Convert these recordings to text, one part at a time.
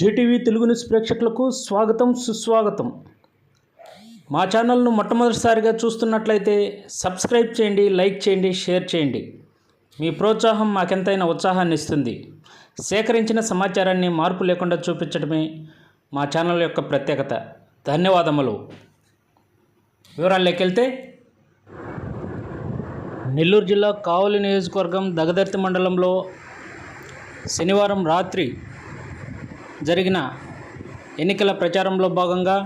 Zee TV Telugu news ప్రేక్షకులకు స్వాగతం సుస్వాగతం. మా ఛానల్ను మొట్టమొదటిసారిగా చూస్తున్నట్లయితే సబ్స్క్రైబ్ చేయండి, లైక్ చేయండి, షేర్ చేయండి. మీ ప్రోత్సాహం మాకెంతైనా ఉత్సాహాన్ని ఇస్తుంది. సేకరించిన సమాచారాన్ని మార్పు లేకుండా చూపించడమే మా ఛానల్ యొక్క ప్రత్యేకత. ధన్యవాదములు. వివరాల్లోకి వెళ్తే, నెల్లూరు జిల్లా కావలి నియోజకవర్గం దగదర్తి మండలంలో శనివారం రాత్రి జరిగిన ఎన్నికల ప్రచారంలో భాగంగా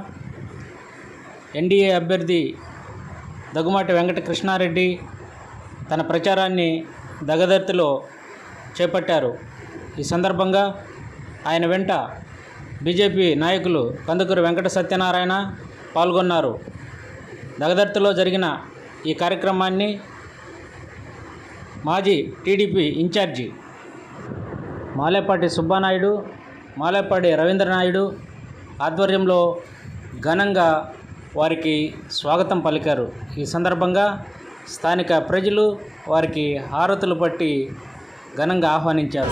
ఎన్డీఏ అభ్యర్థి దగ్గుమాటి వెంకట కృష్ణారెడ్డి తన ప్రచారాన్ని దగదర్తిలో చేపట్టారు. ఈ సందర్భంగా ఆయన వెంట బీజేపీ నాయకులు కందుకూరి వెంకట సత్యనారాయణ పాల్గొన్నారు. దగదర్తిలో జరిగిన ఈ కార్యక్రమాన్ని మాజీ టీడీపీ ఇన్ఛార్జి మాలేపాటి సుబ్బానాయుడు, మాలేపాటి రవీంద్రనాయుడు ఆధ్వర్యంలో ఘనంగా వారికి స్వాగతం పలికారు. ఈ సందర్భంగా స్థానిక ప్రజలు వారికి హారతులు పట్టి ఘనంగా ఆహ్వానించారు.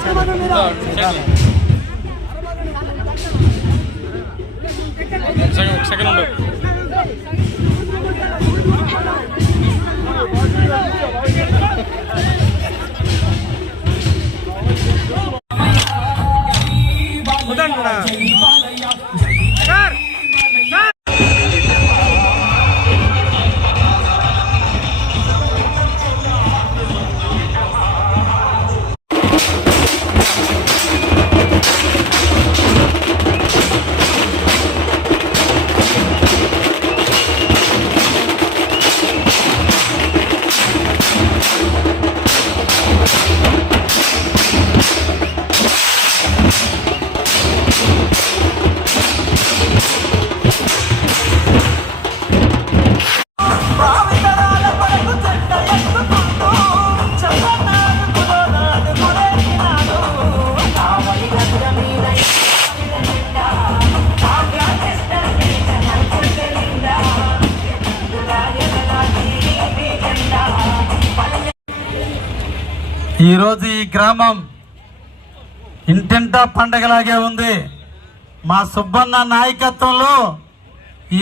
ఈరోజు ఈ గ్రామం ఇంటింటా పండగలాగే ఉంది. మా సుబ్బన్న నాయకత్వంలో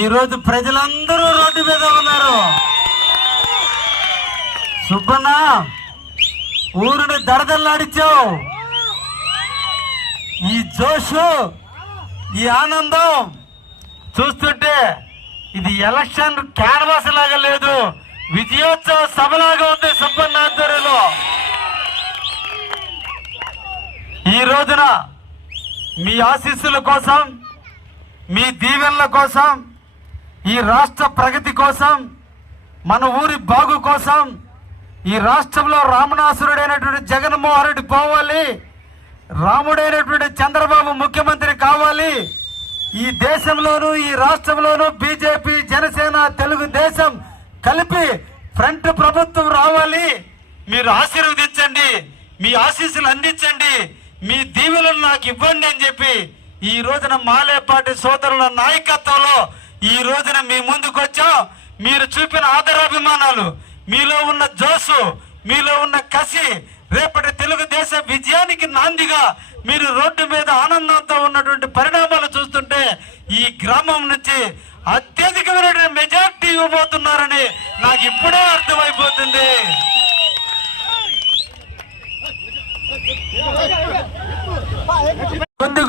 ఈరోజు ప్రజలందరూ రోడ్డు మీద ఉన్నారు. సుబ్బన్న, ఊరిని దడదల్లాడిచావు. ఈ జోషు, ఈ ఆనందం చూస్తుంటే ఇది ఎలక్షన్ క్యాన్వాస్ లాగా లేదు, విజయోత్సవ సభలాగా ఉంది. సుబ్బన్న ఆధ్వర్యంలో ఈ రోజున మీ ఆశీస్సుల కోసం, మీ దీవెనల కోసం, ఈ రాష్ట్ర ప్రగతి కోసం, మన ఊరి బాగు కోసం, ఈ రాష్ట్రంలో రామనాసురుడైనటువంటి జగన్మోహన్ రెడ్డి పోవాలి, రాముడైనటువంటి చంద్రబాబు ముఖ్యమంత్రి కావాలి, ఈ దేశంలోనూ ఈ రాష్ట్రంలోనూ బీజేపీ, జనసేన, తెలుగుదేశం కలిపి ఫ్రంట్ ప్రభుత్వం రావాలి. మీరు ఆశీర్వదించండి, మీ ఆశీస్సులు అందించండి, మీ దీవెలను నాకు ఇవ్వండి అని చెప్పి ఈ రోజున మాలేపాటి సోదరుల నాయకత్వంలో ఈ రోజున మీ ముందుకు వచ్చాం. మీరు చూపిన ఆదరాభిమానాలు, మీలో ఉన్న జోసు, మీలో ఉన్న కసి రేపటి తెలుగుదేశ విజయానికి నాందిగా మీరు రోడ్డు మీద ఆనందంతో ఉన్నటువంటి పరిణామాలు చూస్తుంటే ఈ గ్రామం నుంచి అత్యధికమైన మెజార్టీ ఇవ్వబోతున్నారని నాకు ఇప్పుడే అర్థమైపోతుంది.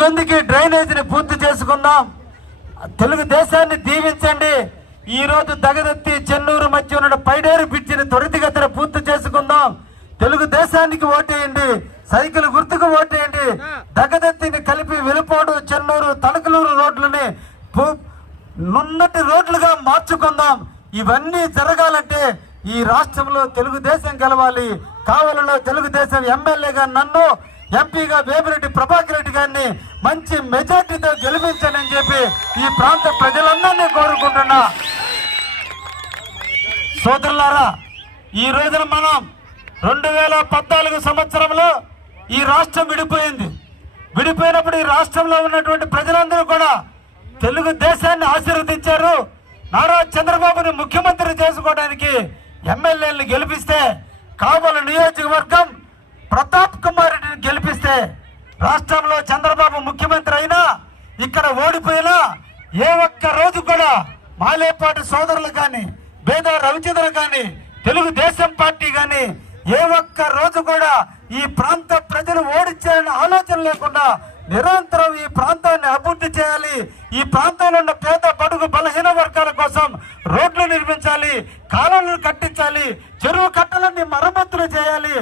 కొద్దికి డ్రైనేజీని పూర్తి చేసుకుందాం. తెలుగుదేశాన్ని దీవించండి. ఈ రోజు దగదత్తి చెన్నూరు మధ్య ఉన్న పైడేరు బ్రిడ్జిని త్వరితగతిన పూర్తి చేసుకుందాం. తెలుగుదేశానికి ఓటేయండి, సైకిల్ గుర్తుకు ఓటేయండి. దగదత్తిని కలిపి వెలుపోడు, చెన్నూరు, తణుకులూరు రోడ్లని నున్నటి రోడ్లుగా మార్చుకుందాం. ఇవన్నీ జరగాలంటే ఈ రాష్ట్రంలో తెలుగుదేశం గెలవాలి. కావలిలో తెలుగుదేశం ఎమ్మెల్యేగా నన్ను, ఎంపీగా వేమిరెడ్డి ప్రభాకర్ రెడ్డి గారిని మంచి మెజార్టీతో గెలిపించండి అని చెప్పి ఈ ప్రాంత ప్రజలందరినీ కోరుకుంటున్నా. సోదరులారా, ఈ రోజున మనం 2014 సంవత్సరంలో ఈ రాష్ట్రం విడిపోయింది. విడిపోయినప్పుడు ఈ రాష్ట్రంలో ఉన్నటువంటి ప్రజలందరూ కూడా తెలుగుదేశాన్ని ఆశీర్వదించారు. నారా చంద్రబాబుని ముఖ్యమంత్రి చేసుకోవడానికి ఎమ్మెల్యేలను గెలిపిస్తే, కావలి నియోజకవర్గం ప్రతాప్ కుమార్ రెడ్డిని గెలిపిస్తే రాష్ట్రంలో చంద్రబాబు ముఖ్యమంత్రి అయినా ఇక్కడ ఓడిపోయినా ఏ ఒక్క రోజు కూడా మాలేపాటి సోదరులు కానీ బేద రవిచంద్ర కానీ తెలుగుదేశం పార్టీ కానీ ఏ ఒక్క రోజు కూడా ఈ ప్రాంత ప్రజలు ఓడించాలనే ఆలోచన లేకుండా నిరంతరం ఈ ప్రాంతాన్ని అభివృద్ధి చేయాలి, ఈ ప్రాంతంలో ఉన్న పేద బడుగు బలహీన వర్గాల కోసం రోడ్లు నిర్మించాలి, కాలువలను కట్టించాలి, చెరువు కట్టలన్నీ మరమ్మతులు చేయాలి,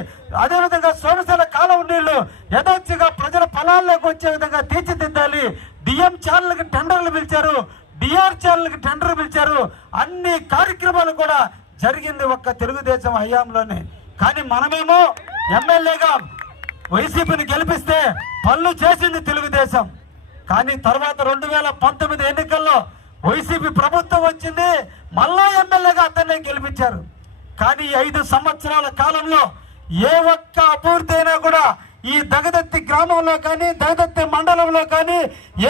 అదేవిధంగా సోమశిల కాలువ నీళ్లు యథేచ్ఛగా ప్రజల పొలాల్లోకి వచ్చే విధంగా తీర్చిదిద్దాలి. డిఎం ఛానల్కి టెండర్లు పిలిచారు, డిఆర్ ఛానల్కి టెండర్ పిలిచారు. అన్ని కార్యక్రమాలు కూడా జరిగింది ఒక్క తెలుగుదేశం హయాంలోనే. కానీ మనమేమో ఎమ్మెల్యేగా వైసీపీని గెలిపిస్తే పనులు చేసింది తెలుగుదేశం. కానీ తర్వాత 2019 ఎన్నికల్లో వైసీపీ ప్రభుత్వం వచ్చింది, మళ్ళా ఎమ్మెల్యేగా అతన్నే గెలిపించారు. కానీ 5 సంవత్సరాల కాలంలో ఏ ఒక్క అభివృద్ధి అయినా కూడా ఈ దగదత్తి గ్రామంలో కానీ దగదత్తి మండలంలో కానీ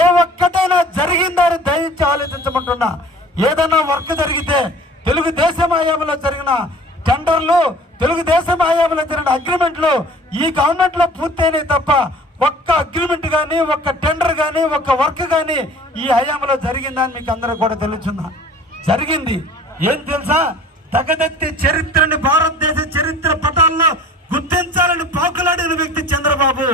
ఏ ఒక్కటైనా జరిగిందని దయించి ఆలోచించమంటున్నా. ఏదైనా వర్క్ జరిగితే తెలుగుదేశం హయాంలో జరిగిన టెండర్లు, తెలుగుదేశం హయాంలో జరిగిన అగ్రిమెంట్లు ఈ గవర్నమెంట్ లో పూర్తయినాయి తప్ప ఒక్క అగ్రిమెంట్ కానీ ఒక్క టెండర్ కానీ ఒక్క వర్క్ కానీ ఈ హయాంలో జరిగిందని మీకు అందరూ కూడా తెలుసుందా? జరిగింది. ఏం తెలుసా? దగదత్తి చరిత్రని భారతదేశ చరిత్ర పటాల్లో గుర్తించాలని పాకులాడిన వ్యక్తి చంద్రబాబు.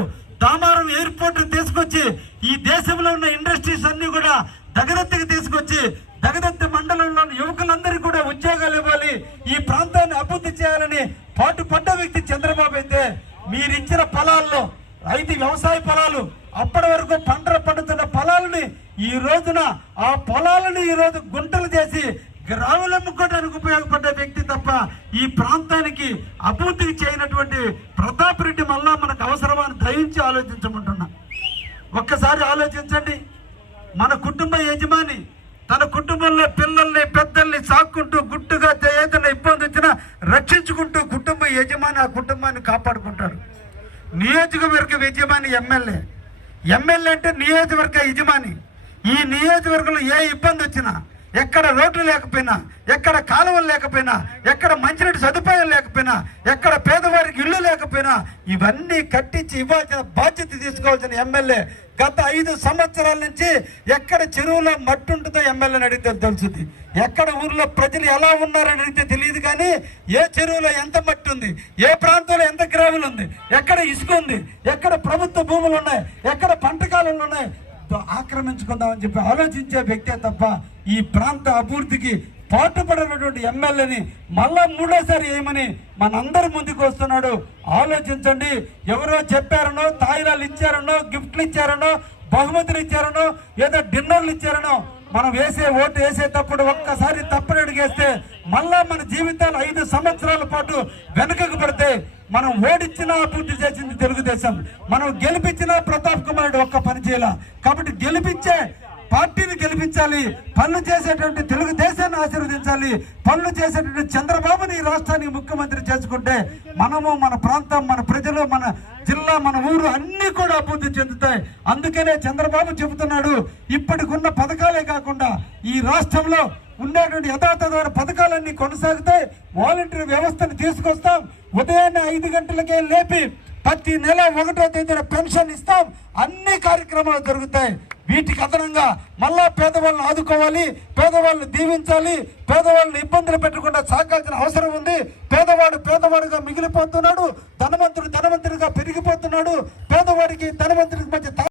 దామారం ఎయిర్పోర్ట్ తీసుకొచ్చి ఈ దేశంలో ఉన్న ఇండస్ట్రీస్ అన్ని కూడా దగదత్తికి తీసుకొచ్చి దగదత్తి మండలంలోని యువకులందరికీ కూడా ఉద్యోగాలు ఇవ్వాలి, ఈ ప్రాంతాన్ని అభివృద్ధి చేయాలని పాటుపడ్డ వ్యక్తి చంద్రబాబు అయితే మీరిచ్చిన పొలాల్లో 5 వ్యవసాయ పొలాలు, అప్పటి వరకు పండుతున్న పొలాలని ఈ రోజున ఆ పొలాలను ఈ రోజు గుంటలు చేసి గ్రాములమ్ముకోవడానికి ఉపయోగపడ్డ వ్యక్తి తప్ప ఈ ప్రాంతానికి అభివృద్ధి చేయనటువంటి ప్రతాప్ రెడ్డి మళ్ళా మనకు అవసరమని దయించి ఆలోచించమంటున్నా. ఒక్కసారి ఆలోచించండి. మన కుటుంబ యజమాని తన కుటుంబంలో పిల్లల్ని పెద్దల్ని సాక్కుంటూ గుట్టుగా ఏదైనా ఇబ్బంది వచ్చినా రక్షించుకుంటూ కుటుంబ యజమాని ఆ కుటుంబాన్ని కాపాడుకుంటాడు. నియోజకవర్గ యజమాని ఎమ్మెల్యే. ఎమ్మెల్యే అంటే నియోజకవర్గ యజమాని. ఈ నియోజకవర్గంలో ఏ ఇబ్బంది వచ్చినా, ఎక్కడ రోడ్లు లేకపోయినా, ఎక్కడ కాలువలు లేకపోయినా, ఎక్కడ మంచినీటి సదుపాయం లేకపోయినా, ఎక్కడ పేదవారికి ఇల్లు లేకపోయినా ఇవన్నీ కట్టించి ఇవ్వాల్సిన బాధ్యత తీసుకోవాల్సిన ఎమ్మెల్యే. గత 5 సంవత్సరాల నుంచి ఎక్కడ చెరువులో మట్టి ఉంటుందో ఎమ్మెల్యేని అడిగితే తెలుస్తుంది. ఎక్కడ ఊర్లో ప్రజలు ఎలా ఉన్నారని అడిగితే తెలియదు. కానీ ఏ చెరువులో ఎంత మట్టి ఉంది, ఏ ప్రాంతంలో ఎంత గ్రావులు ఉంది, ఎక్కడ ఇసుక ఉంది, ఎక్కడ ప్రభుత్వ భూములు ఉన్నాయి, ఎక్కడ పంట కాలంలో ఉన్నాయి ఆక్రమించుకుందామని చెప్పి ఆలోచించే వ్యక్తే తప్ప ఈ ప్రాంత అభివృద్ధికి పాటుపడినటువంటి ఎమ్మెల్యేని మళ్ళా 3వ సారి ఏమని మనందరి ముందుకు వస్తున్నాడు. ఆలోచించండి. ఎవరో చెప్పారనో, తాయిలాలు ఇచ్చారనో, గిఫ్ట్లు ఇచ్చారనో, బహుమతులు ఇచ్చారనో, ఏదో డిన్నర్లు ఇచ్చారనో మనం ఓటు వేసేటప్పుడు ఒక్కసారి తప్పని అడిగేస్తే మళ్ళా మన జీవితాలు 5 సంవత్సరాల పాటు వెనుకకు పడితే మనం ఓడించినా అభివృద్ధి చేసింది తెలుగుదేశం, మనం గెలిపించిన ప్రతాప్ కుమార్ రెడ్డి ఒక్క పని చేయాల. కాబట్టి గెలిపించే పార్టీని గెలిపించాలి, పనులు చేసేటువంటి తెలుగుదేశాన్ని ఆశీర్వదించాలి, పనులు చేసేటువంటి చంద్రబాబుని ఈ రాష్ట్రానికి ముఖ్యమంత్రి చేసుకుంటే మనము, మన ప్రాంతం, మన ప్రజలు, మన జిల్లా, మన ఊరు అన్ని కూడా అభివృద్ధి చెందుతాయి. అందుకనే చంద్రబాబు చెబుతున్నాడు, ఇప్పటికున్న పథకాలే కాకుండా ఈ రాష్ట్రంలో ఉండేటువంటి యథాతథమైన పథకాలన్నీ కొనసాగుతాయి. వాలంటీర్ వ్యవస్థను తీసుకొస్తాం. ఉదయాన్నే 5 గంటలకే లేపి ప్రతి నెల 1వ తేదీన పెన్షన్ ఇస్తాం. అన్ని కార్యక్రమాలు జరుగుతాయి. వీటికి అదనంగా మళ్ళా పేదవాళ్ళని ఆదుకోవాలి, పేదవాళ్ళని దీవించాలి, పేదవాళ్ళని ఇబ్బందులు పెట్టకుండా సాగాల్సిన అవసరం ఉంది. పేదవాడు పేదవాడుగా మిగిలిపోతున్నాడు, ధనవంతుడు ధనవంతుడిగా పెరిగిపోతున్నాడు. పేదవాడికి ధనవంతుడికి మధ్య